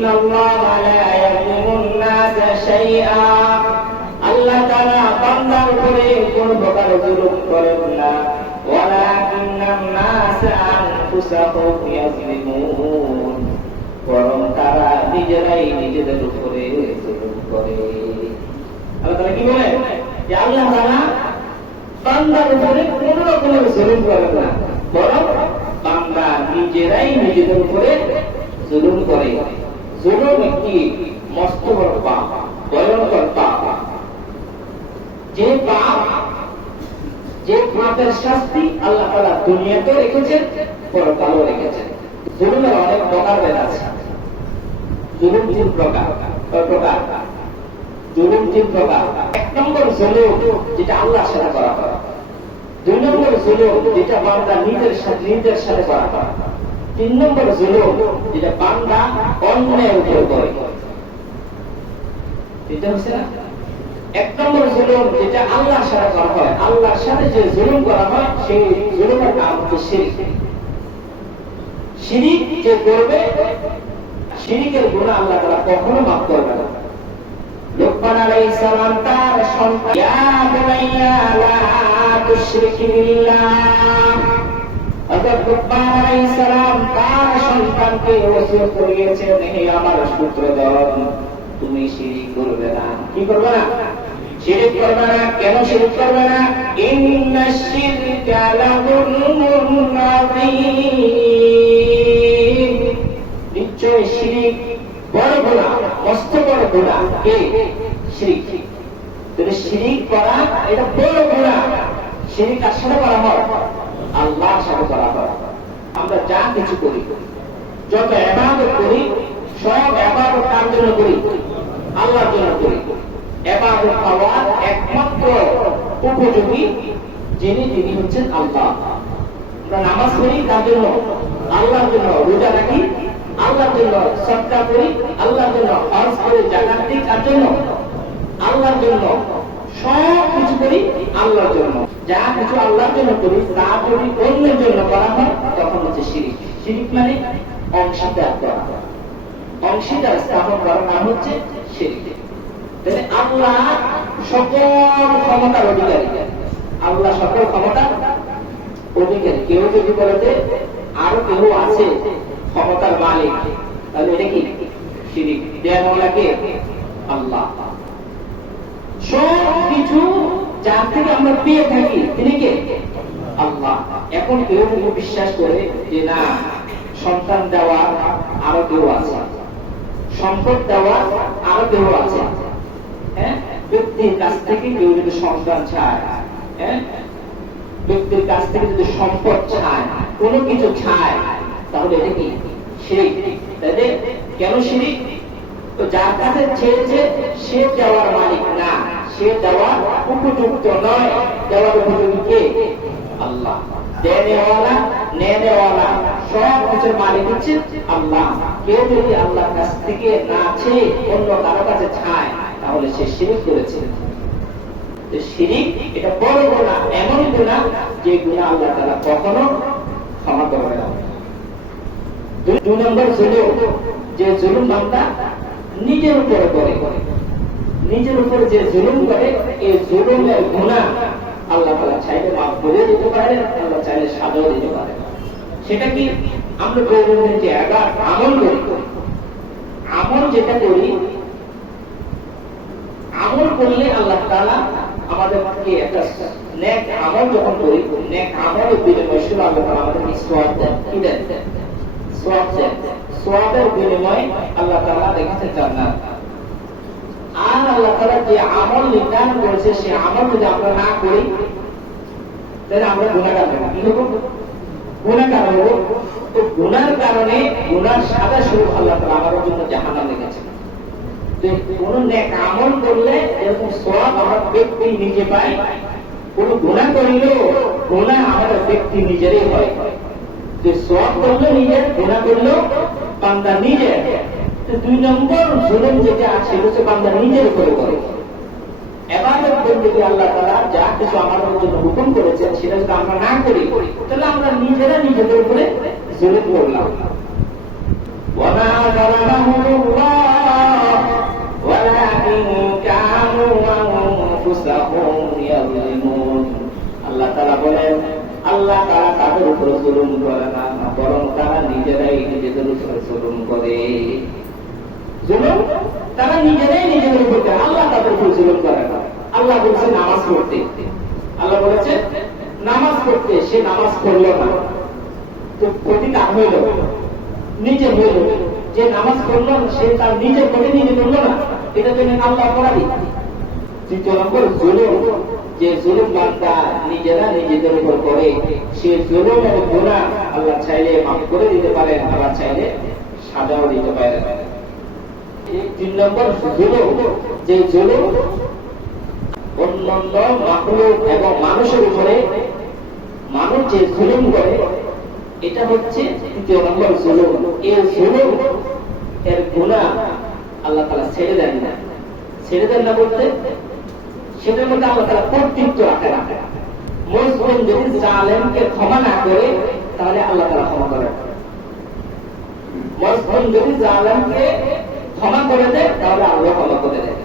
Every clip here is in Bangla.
ইন্নাল্লাহা লা ইয়াযলিমুন নাসা শাইআ, আল্লাহ তাআলা বান্দার উপরে কোনো প্রকার জুলুম করেন না। ওয়ালাকিন্নান নাসা আনফুসাহুম ইয়াযলিমুন, বরং তারা নিজেরাই নিজেদের উপরে জুলুম করে। আল্লাহ তাআলা কি বলেন যে আল্লাহ তাআলা বান্দার উপরে কোনো রকমের জুলুম করেন না, বরং বান্দা নিজেরাই নিজেদের উপরে জুলুম করে। জুলুম একটি মস্ত বড় পাপ, ভয়ঙ্কর পাপ। যে পাপের শাস্তি আল্লাহ তাআলা দুনিয়াতে রেখেছেন, পরকালেও রেখেছেন। জুলুমের অনেক প্রকারভেদ আছে। জুলুম তিন প্রকার। জুলুম তিন প্রকার। এক নম্বর জুলুম যেটা আল্লাহর সাথে করা হয়। দুই নম্বর জুলুম যেটা বান্দা নিজের সাথে করা হয়। তিন নম্বর জুলুম যেটা বান্দা অন্যের উপর করে। এটা হচ্ছে না। এক নম্বর জুলুম যেটা আল্লাহর সাথে করা হয়, আল্লাহর সাথে যে জুলুম করা হয় সেই জুলুমের নাম হচ্ছে শিরক। শিরক যে করবে, শিরকের গুনাহ আল্লাহ তাআলা কখনো মাফ করবে না। লুকমান আলাইহিস সালাম তার সন্তান, ইয়া বুনাইয়া লা তুশরিক বিল্লাহ, হযরত লুকমান আলাইহিস সালাম তার সন্তানকে ওসিয়ত করিয়েছেন, হে আমার পুত্রগণ, তুমি শিরক করবে না। কি করবে না? শিরক করবে না। কেন শিরক করবে না? ইন্নাশ শিরকা লাযুলমুন আযীম, নিশ্চয় শিরক বড় গুনাহ, মস্ত বড় গুনাহ। কে? শিরক। তবে শিরক করা এটা বড় গুনাহ। শিরক কার সাথে করা হয়? আল্লাহর সাথে করা হয়। আমরা যা কিছু করি, যত ইবাদত করি, সব ইবাদত কার জন্য করি? আল্লাহর জন্য করি। ইবাদত পাওয়ার একমাত্র উপযোগী যিনি হচ্ছেন আল্লাহ। আমরা নামাজ পড়ি কার জন্য? আল্লাহর জন্য। রোজা রাখি আল্লাহর জন্য। সাদকা করি আল্লাহর জন্য। হজ করি, যাকাত দিই কার জন্য? আল্লাহর জন্য। সব কিছু করি আল্লাহর জন্য। যা কিছু আল্লাহর জন্য করি তা যদি অন্যের জন্য করা হয় তখন হচ্ছে শিরক। শিরক মানে অংশীদার করা। অংশীদার স্থাপন করার নাম হচ্ছে শিরক। তাহলে আল্লাহ সকল ক্ষমতার অধিকারী। আল্লাহ সকল ক্ষমতার অধিকারী। কেউ যদি বলে যে আরো কেউ আছে ক্ষমতার মালিক, তাহলে এটা কি? শিরক। দেওয়ালা কে? আল্লাহ। সব কিছু যার থেকে আমরা পেয়ে থাকি তিনি কে? আল্লাহ। এখন কেউ বিশ্বাস করে যে না, সন্তান দেওয়া আরো কেউ আছে, সম্পদ দেওয়া আরো কেউ আছে। হ্যাঁ, ব্যক্তির কাছ থেকে কেউ যদি সন্তান চায়, হ্যাঁ, ব্যক্তির কাছ থেকে যদি সম্পদ চায়, কোনো কিছু চায়, তাহলে এটা কি? শিরক। তাহলে কেন শিরক? তো যার কাছে চেয়েছে সে দেওয়ার মালিক না, সে দেওয়ার উপযুক্ত নয়। দেওয়ার উপযোগী কে? আল্লাহ। দেনেওয়ালা নেনেওয়ালা সব কিছুর মালিক হচ্ছে আল্লাহ। কেউ যদি আল্লাহর কাছ থেকে না চেয়ে অন্য কারো কাছে চায় তাহলে সে শিরক করেছে। শিরক এটা বড় গুনাহ, এমন গুনাহ যে গুনাহ আল্লাহ তাআলা কখনো ক্ষমা করবে না। দুই নম্বর জুলুম, যে জুলুম বান্দা নিজের উপরে করে। নিজের উপরে যে জুলুম করে, এই জুলুমের গুনাহ আল্লাহ তাআলা চাইলে মাফ করে দিতে পারে, আল্লাহ চাইলে সাজাও দিতে পারে। সেটা কি? আমরা প্রয়োজনে যে আমল করি, আমল যেটা করি, আমল করলে আল্লাহ তাআলা আমাদেরকে একটা নেক আমল যখন করি, নেক আমলের বিনিময়ে শুধু আল্লাহ তাআলা আমাদেরকে সওয়াব দেন। কি দেন? সওয়াব দেন। সওয়াবের বিনিময়ে আল্লাহ তাআলা রেখেছেন জান্নাত। আর আল্লাহ তাআলা যে আমল নির্ধারণ করেছে সেই আমল যদি আমরা না করি তাহলে আমরা গুনাহগার হব। কি হব? গুনাহগার হব। তো গুনার কারণে গুনার সাজা স্বরূপ আল্লাহ তাআলা আমাদের জন্য জাহান্নাম রেখেছেন। তো কোন নেক আমল করলে এরকম সওয়াব আমরা ব্যক্তি নিজে পাই। কোন গুনাহ করলেও গুনাহ আমাদের ব্যক্তি নিজেরই হয়। যে সওয়াব করলে নিজের, গুনাহ করলেও বান্দা নিজের। দুই নম্বর জুলুম যেটা আছে সেটা বান্দা নিজের উপরে করে। ইবাদত বন্দেগী আল্লাহ তাআলা যা কিছু আমাদের জন্য হুকুম করেছেন সেটা যদি আমরা না করি তাহলে আমরা নিজেরা নিজেদের উপরে জুলুম করলাম। ওয়া মা যালামাহুম আল্লাহ তাআলা তাদের উপর জুলুম করে না, বরং তারা নিজেরাই নিজেদের উপর জুলুম করে। জুলুম তারা নিজেরাই নিজেদের উপর করে, আল্লাহ তাদের উপর জুলুম করে না। আল্লাহ বলছে নামাজ পড়তে, আল্লাহ বলেছে নামাজ পড়তে, সে নামাজ পড়লো না, তো ক্ষতি কার হইল? নিজে হইল। যে নামাজ পড়লো সে তার নিজের ক্ষতি নিজে করলো না, এটা জন্য আল্লাহ অপরাধী। তৃতীয় নম্বর জুলুম, যে জুলুম বান্দা নিজেরা নিজেদের উপর করে, সে জুলুম এবং গুনাহ আল্লাহ চাইলে মাফ করে দিতে পারেন, আল্লাহ চাইলে সাজাও দিতে পারেন। তিন নম্বর জুলুম, যে জুলুম অন্যান্য মাখলুক এবং মানুষের উপরে মানুষ যে জুলুম করে, এটা হচ্ছে তৃতীয় নম্বর জুলুম। এই জুলুম এর গুনাহ আল্লাহ তাআলা ছেড়ে দেন না। ছেড়ে দেন না বলতে সেটার মধ্যে আল্লাহ তাআলা কর্তৃত্ব রাখে না। মুসলিম যদি জালেমকে ক্ষমা না করে, তাহলে আল্লাহ তাআলা ক্ষমা করেন। মুসলিম যদি জালেমকে ক্ষমা করে দেয়, তাহলে আল্লাহ ক্ষমা করে দেয়।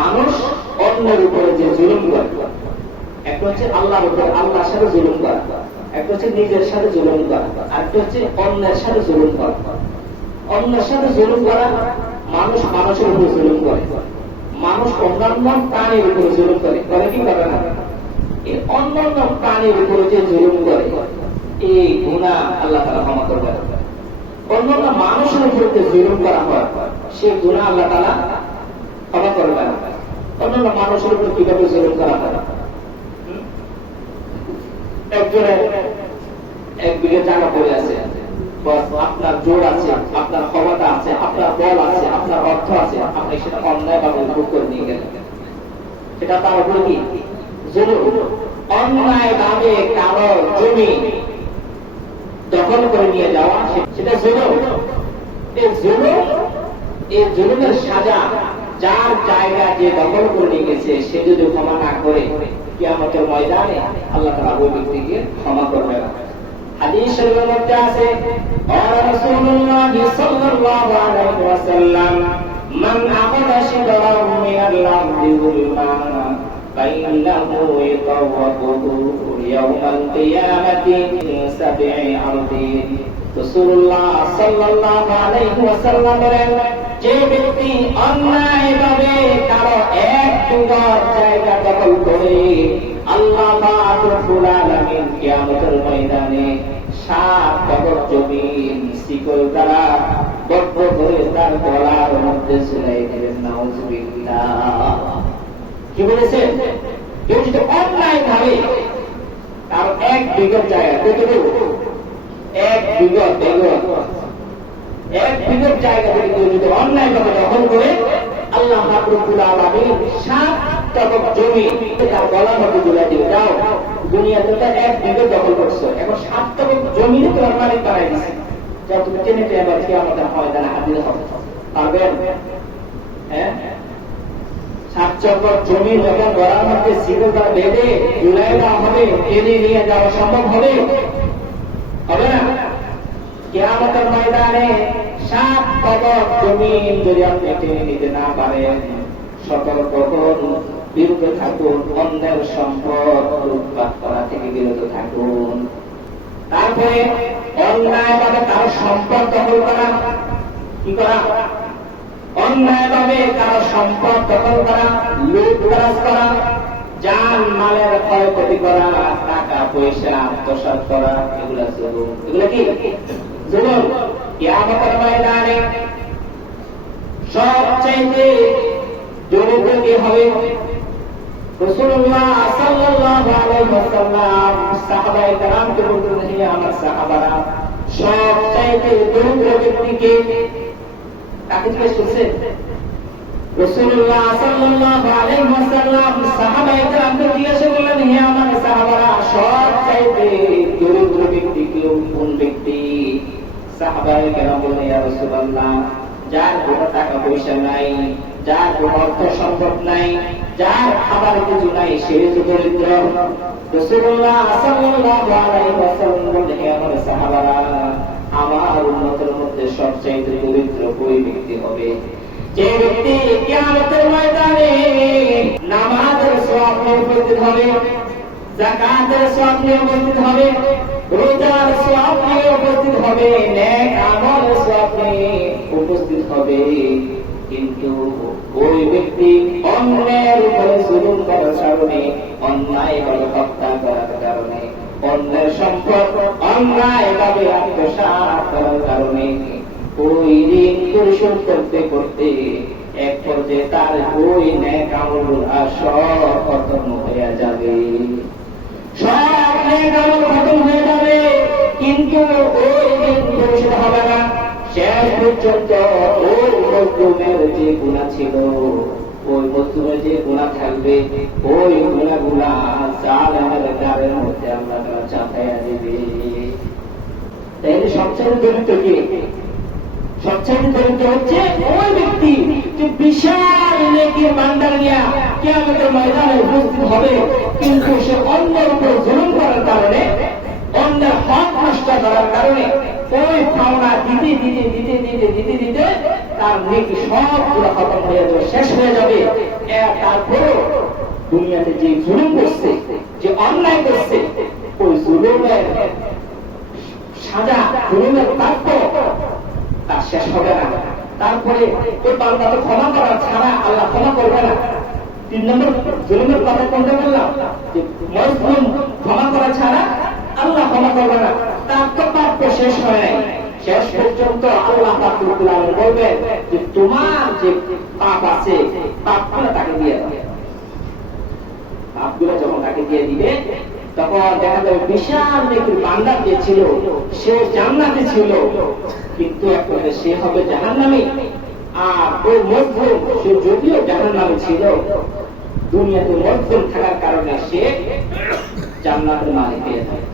মানুষ অন্যের উপরে যে জুলুম করে, একটা হচ্ছে আল্লাহর উপর, আল্লাহর সাথে জুলুম করা, একটা হচ্ছে নিজের সাথে জুলুম করা, আর একটা হচ্ছে অন্যের সাথে জুলুম করা। অন্যের সাথে জুলুম করা, মানুষ মানুষের উপর জুলুম করে, মানুষ অন্যান্য প্রাণীর উপরে জুলুম করে, করে কি করে না? এই অন্যান্য প্রাণীর উপরে যে জুলুম করে, এই গুনাহ আল্লাহ তাআলা ক্ষমা করবে না। অন্যান্য মানুষের উপরে যে জুলুম করা হয়, সেই গুনাহ আল্লাহ তাআলা ক্ষমা করবে না। অন্যান্য মানুষের উপরে কিভাবে জুলুম করা হয়? একজনের 1 বিঘা জায়গা পড়ে আছে, আপনার জোর আছে, আপনার ক্ষমতা আছে, আপনার বল আছে, আপনার অর্থ আছে, আপনি সেটা অন্যায়ভাবে ভোগ করে নিয়ে গেলেন, সেটা তার উপরে কি জুলুম? অন্যায়ভাবে কারো জমি দখল করে নিয়ে যাওয়া, সেটা জুলুম। এই জুলুম, এই জুলুমের সাজা যার জায়গা যে দখল করে নিয়ে গেছে, সে যদি ক্ষমা না করে, কিয়ামতের ময়দানে আল্লাহ তাআলা ওই ব্যক্তিকে ক্ষমা করবে না। হাদিস শরীফের মধ্যে আছে, রাসূলুল্লাহ সাল্লাল্লাহু আলাইহি ওয়াসাল্লাম, মান আখাযা শিবরান মিনাল আরদি যুলমান ফাইন্নাহু ইয়াতাওয়াফু ইয়াওমাল কিয়ামাতি মিন 7 আরদিন। রাসূলুল্লাহ সাল্লাল্লাহু আলাইহি ওয়াসাল্লাম বলেন, যে ব্যক্তি অন্যায়ভাবে কারো 1 বিঘা জায়গা দখল করে, আল্লাহ পাক রব্বুল আলামিন কিয়ামতের ময়দানে 7 গজ জমিন শিকল দ্বারা বদ্ধ করে তার গলার মধ্যে ঝুলাই দিবেন। নাউযুবিল্লাহ। কি বলেছেন? কেউ যদি অন্যায়ভাবে তার 1 বিঘা জায়গা, কতটুকু? 1 বিঘা, 1 বিঘা জায়গা থেকে কেউ যদি অন্যায়ভাবে দখল করে, আল্লাহ পাক রব্বুল আলামিন 7 গজ জমি তার গলার মধ্যে ঝুলাই দিবে। যাও, দুনিয়াতে 1 বিঘা দখল করছো, এখন 7 গজ জমি তোমার মালিক বানাই দিছে, যাও তুমি টেনে টেনে এবার কিয়ামতের ময়দানে হাজির হবে। পারবেন? হ্যাঁ, 7 গজ জমি যখন গলার মধ্যে শিকল দ্বারা বেঁধে ঝুলাই দেওয়া হবে, টেনে নিয়ে যাওয়া সম্ভব হবে? হবে না। কিয়ামতের ময়দানে 7 গজ জমিন যদি আপনি টেনে নিতে না পারেন, সতর্ক করুন, বিরত থাকুন, অন্যের সম্পদ লুটপাট করা থেকে বিরত থাকুন। তারপরে অন্যায়ভাবে কারো সম্পদ দখল করা, কি করা? অন্যায়ভাবে কারো সম্পদ দখল করা, লুটতরাজ করা, জান মালের ক্ষয়ক্ষতি করা, টাকা পয়সা আত্মসাৎ করা, এগুলা জুলুম। এগুলা কি জুলুম? কিয়ামতের ময়দানে সবচাইতে জুলুম কি হবে? রাসূলুল্লাহ সাল্লাল্লাহু আলাইহি ওয়াসাল্লাম সাহাবায়ে কেরামকে বলতেন, হে আমার সাহাবারা, সবচাইতে দরিদ্র ব্যক্তিকে কাকে জিজ্ঞেস করছেন? রাসূলুল্লাহ সাল্লাল্লাহু আলাইহি ওয়াসাল্লাম সাহাবায়ে কেরামকে জিজ্ঞেস করলেন, হে আমার সাহাবারা, সবচাইতে দরিদ্র ব্যক্তি কোন ব্যক্তি? সাহাবায়ে কেরাম বললেন, ইয়া রাসূলুল্লাহ, যার কোনো টাকা পয়সা নাই, যার কোনো অর্থ সম্পদ নাই, যার খাবার কিছু নাই, সে তো দরিদ্র। রাসূলুল্লাহ সাল্লাল্লাহু আলাইহি ওয়াসাল্লাম বললেন, হে আমার সাহাবারা, আমার উম্মতের মধ্যে সবচাইতে দরিদ্র ওই ব্যক্তি হবে যে ব্যক্তি কিয়ামতের ময়দানে নামাজের সওয়াব পেতে হবে, যাকাতের সওয়াব নিয়ে উপস্থিত হবে, রোজার সওয়াব নিয়ে উপস্থিত হবে, নেক আমলের সওয়াব নিয়ে উপস্থিত হবে। কিন্তু ওই ব্যক্তি অন্যের উপরে জুলুম করার কারণে, অন্যায় ভাবে হত্যা করার কারণে, অন্যের সম্পদ অন্যায়ভাবে আত্মসাৎ করার কারণে ওই ঋণ পরিশোধ করতে করতে এক পর্যায়ে তার ওই নেক আমলগুলো সব খতম হয়ে যাবে, সব নেক আমল খতম হয়ে যাবে, কিন্তু ওই ঋণ পরিশোধ হবে না। শেষ পর্যন্ত ওই মজলুমের যে গুনাহ ছিল, ওই মজলুমের যে গুনাহ থাকবে, ওই গুনাহগুলা জালেমের গায়ের মধ্যে আল্লাহ তাআলা চাপাইয়া দিবে। তাইলে সবচেয়ে দরিদ্র কে? সবচেয়ে দরিদ্র হচ্ছে ওই ব্যক্তি যে বিশাল নেকির ভান্ডার নিয়ে কিয়ামতের ময়দানে উপস্থিত হবে, কিন্তু সে অন্যের উপর জুলুম করার কারণে, অন্যের হক নষ্ট করার কারণে ওই পাওনা দিতে দিতে দিতে দিতে দিতে দিতে তার নেকি সবগুলো খতম হয়ে যাবে, শেষ হয়ে যাবে। তারপরও দুনিয়াতে যে জুলুম করছে, যে অন্যায় করছে, ওই জুলুমের সাজা, জুলুমের প্রাপ্য তার শেষ হবে না। তারপরে ওই বান্দা তো ক্ষমা করার ছাড়া আল্লাহ ক্ষমা করবে না। 3 নম্বর জুলুমের কথা কোনটা বললাম, যে মজলুম ক্ষমা করা ছাড়া আল্লাহ ক্ষমা করবে না। তার তো প্রাপ্য শেষ হয় নাই, শেষ পর্যন্ত আল্লাহ পাক রব্বুল আলামিন বলবেন যে তোমার যে পাপ আছে, পাপগুলো তাকে দিয়ে দাও। পাপগুলো যখন তাকে দিয়ে দিবে, তখন দেখা যাবে বিশাল নেকির ভান্ডার যে ছিল, সে জান্নাতে ছিল, কিন্তু এখন সে হবে জাহান্নামী। আর ওই মজলুম, সে যদিও জাহান্নামে ছিল, দুনিয়াতে মজলুম থাকার কারণে সে জান্নাতের মালিক হয়ে যায়।